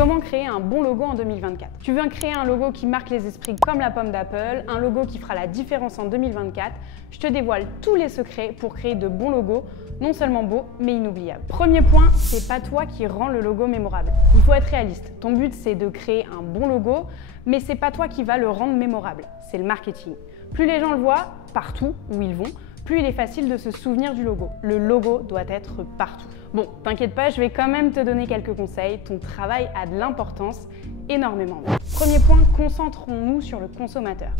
Comment créer un bon logo en 2024? Tu veux créer un logo qui marque les esprits comme la pomme d'Apple, un logo qui fera la différence en 2024? Je te dévoile tous les secrets pour créer de bons logos, non seulement beaux, mais inoubliables. Premier point, c'est pas toi qui rend le logo mémorable. Il faut être réaliste. Ton but, c'est de créer un bon logo, mais c'est pas toi qui va le rendre mémorable. C'est le marketing. Plus les gens le voient, partout où ils vont, plus il est facile de se souvenir du logo. Le logo doit être partout. Bon, t'inquiète pas, je vais quand même te donner quelques conseils. Ton travail a de l'importance, énormément. Premier point, concentrons-nous sur le consommateur.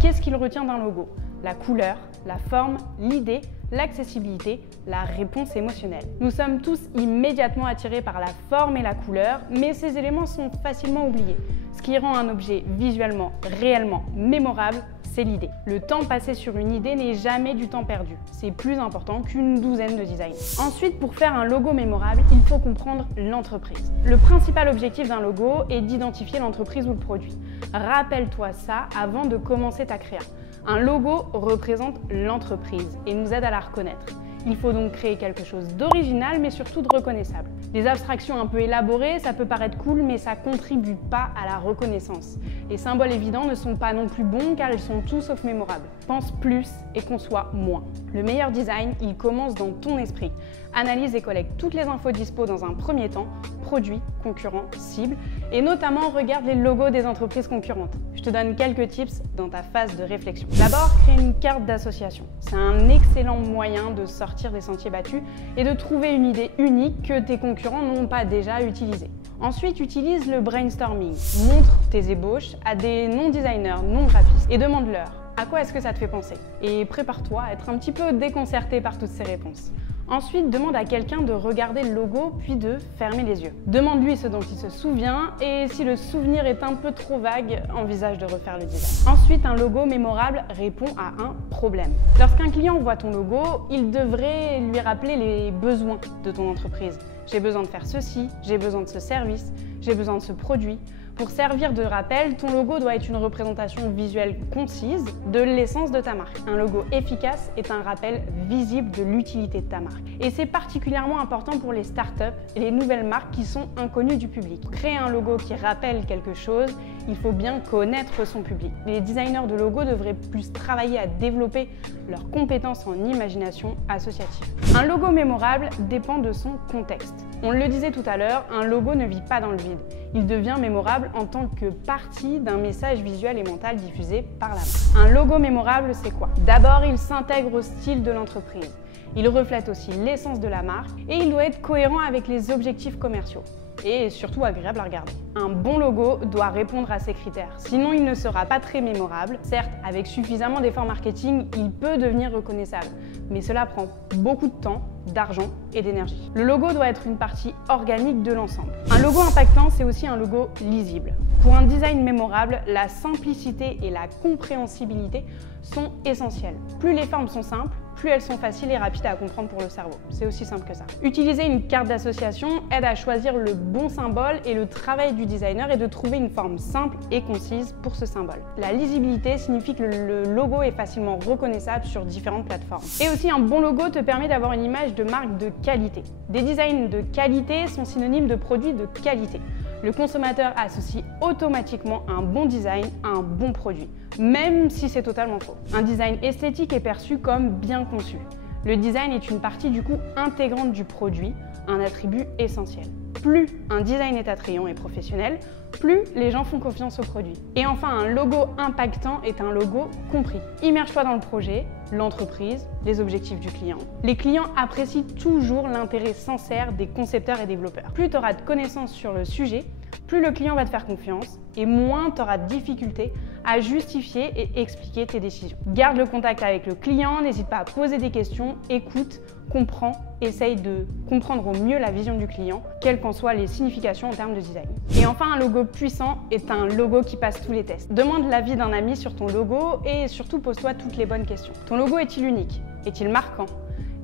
Qu'est-ce qu'il retient d'un logo? La couleur, la forme, l'idée, l'accessibilité, la réponse émotionnelle. Nous sommes tous immédiatement attirés par la forme et la couleur, mais ces éléments sont facilement oubliés. Ce qui rend un objet visuellement, réellement mémorable, c'est l'idée. Le temps passé sur une idée n'est jamais du temps perdu. C'est plus important qu'une douzaine de designs. Ensuite, pour faire un logo mémorable, il faut comprendre l'entreprise. Le principal objectif d'un logo est d'identifier l'entreprise ou le produit. Rappelle-toi ça avant de commencer ta créa. Un logo représente l'entreprise et nous aide à la reconnaître. Il faut donc créer quelque chose d'original mais surtout de reconnaissable. Les abstractions un peu élaborées, ça peut paraître cool mais ça contribue pas à la reconnaissance. Les symboles évidents ne sont pas non plus bons car ils sont tout sauf mémorables. Pense plus et conçois moins. Le meilleur design, il commence dans ton esprit. Analyse et collecte toutes les infos dispo dans un premier temps, produits, concurrents, cibles, et notamment regarde les logos des entreprises concurrentes. Je te donne quelques tips dans ta phase de réflexion. D'abord, crée une carte d'association. C'est un excellent moyen de sortir des sentiers battus et de trouver une idée unique que tes concurrents n'ont pas déjà utilisée. Ensuite, utilise le brainstorming. Montre tes ébauches à des non-designers, non-graphistes et demande-leur à quoi est-ce que ça te fait penser. Et prépare-toi à être un petit peu déconcerté par toutes ces réponses. Ensuite, demande à quelqu'un de regarder le logo puis de fermer les yeux. Demande-lui ce dont il se souvient et si le souvenir est un peu trop vague, envisage de refaire le design. Ensuite, un logo mémorable répond à un problème. Lorsqu'un client voit ton logo, il devrait lui rappeler les besoins de ton entreprise. J'ai besoin de faire ceci, j'ai besoin de ce service, j'ai besoin de ce produit. Pour servir de rappel, ton logo doit être une représentation visuelle concise de l'essence de ta marque. Un logo efficace est un rappel visible de l'utilité de ta marque. Et c'est particulièrement important pour les startups et les nouvelles marques qui sont inconnues du public. Pour créer un logo qui rappelle quelque chose, il faut bien connaître son public. Les designers de logos devraient plus travailler à développer leurs compétences en imagination associative. Un logo mémorable dépend de son contexte. On le disait tout à l'heure, un logo ne vit pas dans le vide. Il devient mémorable en tant que partie d'un message visuel et mental diffusé par la marque. Un logo mémorable, c'est quoi? D'abord, il s'intègre au style de l'entreprise. Il reflète aussi l'essence de la marque et il doit être cohérent avec les objectifs commerciaux et surtout agréable à regarder. Un bon logo doit répondre à ces critères, sinon il ne sera pas très mémorable. Certes, avec suffisamment d'efforts marketing, il peut devenir reconnaissable, mais cela prend beaucoup de temps, d'argent et d'énergie. Le logo doit être une partie organique de l'ensemble. Un logo impactant, c'est aussi un logo lisible. Pour un design mémorable, la simplicité et la compréhensibilité sont essentielles. Plus les formes sont simples, plus elles sont faciles et rapides à comprendre pour le cerveau. C'est aussi simple que ça. Utiliser une carte d'association aide à choisir le bon symbole et le travail du designer est de trouver une forme simple et concise pour ce symbole. La lisibilité signifie que le logo est facilement reconnaissable sur différentes plateformes. Et aussi, un bon logo te permet d'avoir une image de marque de qualité. Des designs de qualité sont synonymes de produits de qualité. Le consommateur associe automatiquement un bon design à un bon produit, même si c'est totalement faux. Un design esthétique est perçu comme bien conçu. Le design est une partie du coup intégrante du produit, un attribut essentiel. Plus un design est attrayant et professionnel, plus les gens font confiance au produit. Et enfin, un logo impactant est un logo compris. Immerge-toi dans le projet, l'entreprise, les objectifs du client. Les clients apprécient toujours l'intérêt sincère des concepteurs et développeurs. Plus tu auras de connaissances sur le sujet, plus le client va te faire confiance et moins tu auras de difficultés à justifier et expliquer tes décisions. Garde le contact avec le client, n'hésite pas à poser des questions, écoute, comprends, essaye de comprendre au mieux la vision du client, quelles qu'en soient les significations en termes de design. Et enfin, un logo puissant est un logo qui passe tous les tests. Demande l'avis d'un ami sur ton logo et surtout pose-toi toutes les bonnes questions. Ton logo est-il unique? Est-il marquant?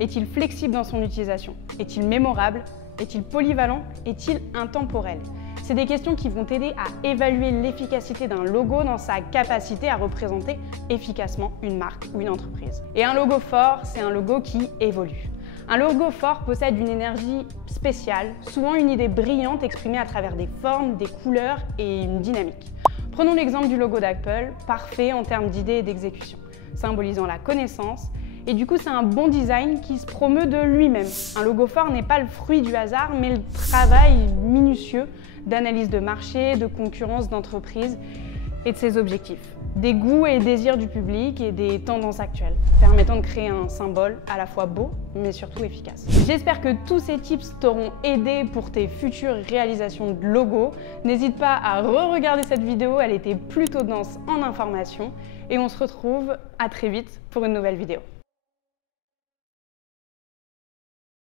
Est-il flexible dans son utilisation? Est-il mémorable? Est-il polyvalent? Est-il intemporel? C'est des questions qui vont t'aider à évaluer l'efficacité d'un logo dans sa capacité à représenter efficacement une marque ou une entreprise. Et un logo fort, c'est un logo qui évolue. Un logo fort possède une énergie spéciale, souvent une idée brillante exprimée à travers des formes, des couleurs et une dynamique. Prenons l'exemple du logo d'Apple, parfait en termes d'idées et d'exécution, symbolisant la connaissance. Et du coup, c'est un bon design qui se promeut de lui-même. Un logo fort n'est pas le fruit du hasard, mais le travail minutieux d'analyse de marché, de concurrence d'entreprise et de ses objectifs. Des goûts et désirs du public et des tendances actuelles, permettant de créer un symbole à la fois beau, mais surtout efficace. J'espère que tous ces tips t'auront aidé pour tes futures réalisations de logos. N'hésite pas à re-regarder cette vidéo, elle était plutôt dense en informations. Et on se retrouve à très vite pour une nouvelle vidéo.